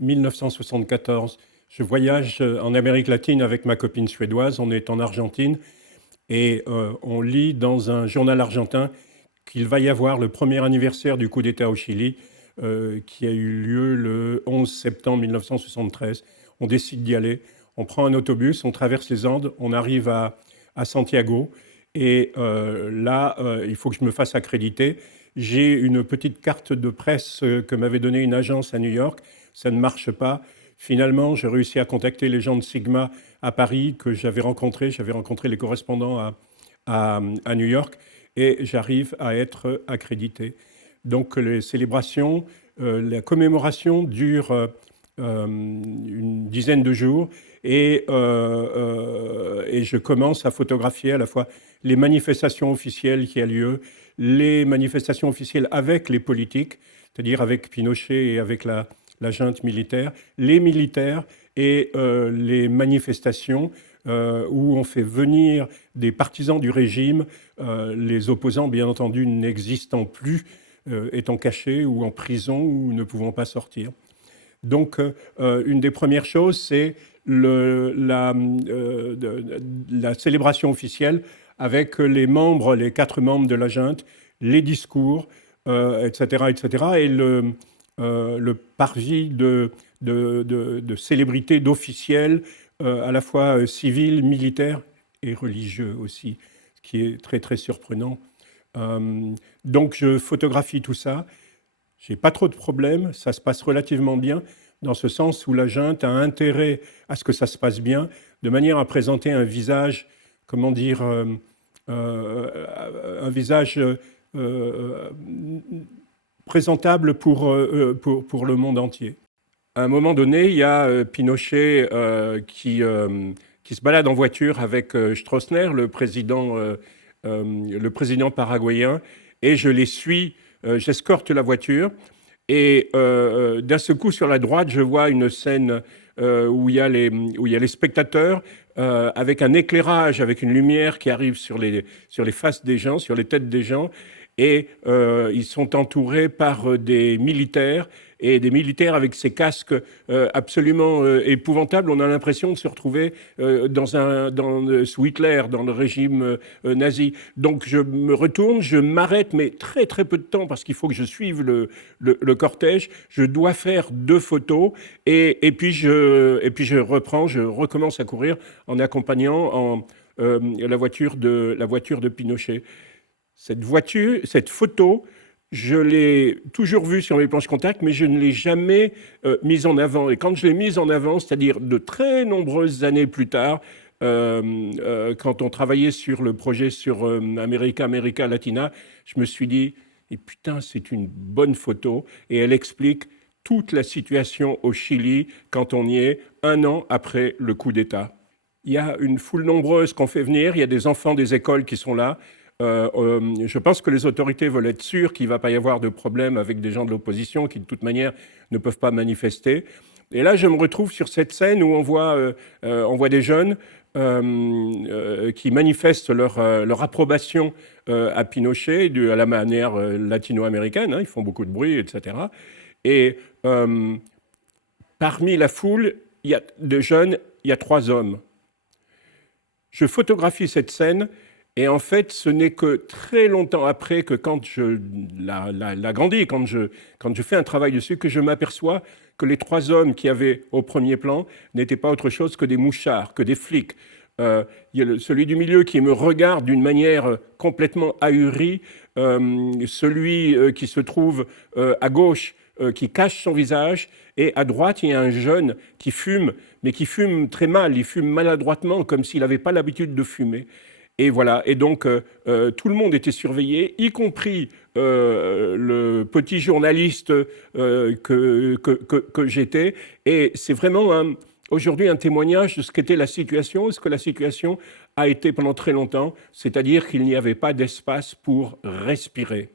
1974. Je voyage en Amérique latine avec ma copine suédoise. On est en Argentine et on lit dans un journal argentin qu'il va y avoir le premier anniversaire du coup d'État au Chili qui a eu lieu le 11 septembre 1973. On décide d'y aller. On prend un autobus, on traverse les Andes, on arrive à Santiago. Et là, il faut que je me fasse accréditer. J'ai une petite carte de presse que m'avait donnée une agence à New York. Ça ne marche pas. Finalement, j'ai réussi à contacter les gens de Sigma à Paris que j'avais rencontrés. J'avais rencontré les correspondants à New York et j'arrive à être accrédité. Donc les célébrations, la commémoration dure une dizaine de jours et je commence à photographier à la fois les manifestations officielles qui ont lieu, les manifestations officielles avec les politiques, c'est-à-dire avec Pinochet et avec la junte militaire, les militaires et les manifestations où on fait venir des partisans du régime, les opposants bien entendu n'existant plus, étant cachés ou en prison ou ne pouvant pas sortir. Donc une des premières choses, c'est la célébration officielle avec les 4 membres de la junte, les discours, etc., etc., et le parvis de célébrités, d'officiels, à la fois civils, militaires et religieux aussi, ce qui est très, très surprenant. Donc je photographie tout ça. Je n'ai pas trop de problèmes, ça se passe relativement bien, dans ce sens où la junte a intérêt à ce que ça se passe bien, de manière à présenter un visage, comment dire, un visage présentable pour le monde entier. À un moment donné, il y a Pinochet qui se balade en voiture avec Stroessner, le président paraguayen, et je les suis, j'escorte la voiture, et d'un seul coup, sur la droite, je vois une scène où il y a les spectateurs, avec un éclairage, avec une lumière qui arrive sur les faces des gens, sur les têtes des gens, et ils sont entourés par des militaires, et des militaires avec ces casques absolument épouvantables. On a l'impression de se retrouver sous Hitler, dans le régime nazi. Donc je me retourne, je m'arrête, mais très très peu de temps, parce qu'il faut que je suive le cortège. Je dois faire 2 photos, et puis je recommence à courir en accompagnant la voiture de Pinochet. Cette photo, je l'ai toujours vue sur mes planches contact, mais je ne l'ai jamais mise en avant. Et quand je l'ai mise en avant, c'est-à-dire de très nombreuses années plus tard, quand on travaillait sur le projet sur América Latina, je me suis dit, et putain, c'est une bonne photo. Et elle explique toute la situation au Chili quand on y est, 1 an après le coup d'État. Il y a une foule nombreuse qu'on fait venir, il y a des enfants des écoles qui sont là. Je pense que les autorités veulent être sûres qu'il ne va pas y avoir de problème avec des gens de l'opposition qui, de toute manière, ne peuvent pas manifester. Et là, je me retrouve sur cette scène où on voit des jeunes qui manifestent leur approbation à Pinochet, à la manière latino-américaine. Ils font beaucoup de bruit, etc. Et parmi la foule de jeunes, il y a 3 hommes. Je photographie cette scène. Et en fait, ce n'est que très longtemps après que quand je l'agrandis, quand je fais un travail dessus, que je m'aperçois que les 3 hommes qui avaient au premier plan n'étaient pas autre chose que des mouchards, que des flics. Il y a celui du milieu qui me regarde d'une manière complètement ahurie, celui qui se trouve à gauche, qui cache son visage, et à droite, il y a un jeune qui fume, mais qui fume très mal, il fume maladroitement, comme s'il n'avait pas l'habitude de fumer. Et voilà, et donc tout le monde était surveillé, y compris le petit journaliste que j'étais. Et c'est vraiment aujourd'hui un témoignage de ce qu'était la situation, ce que la situation a été pendant très longtemps, c'est-à-dire qu'il n'y avait pas d'espace pour respirer.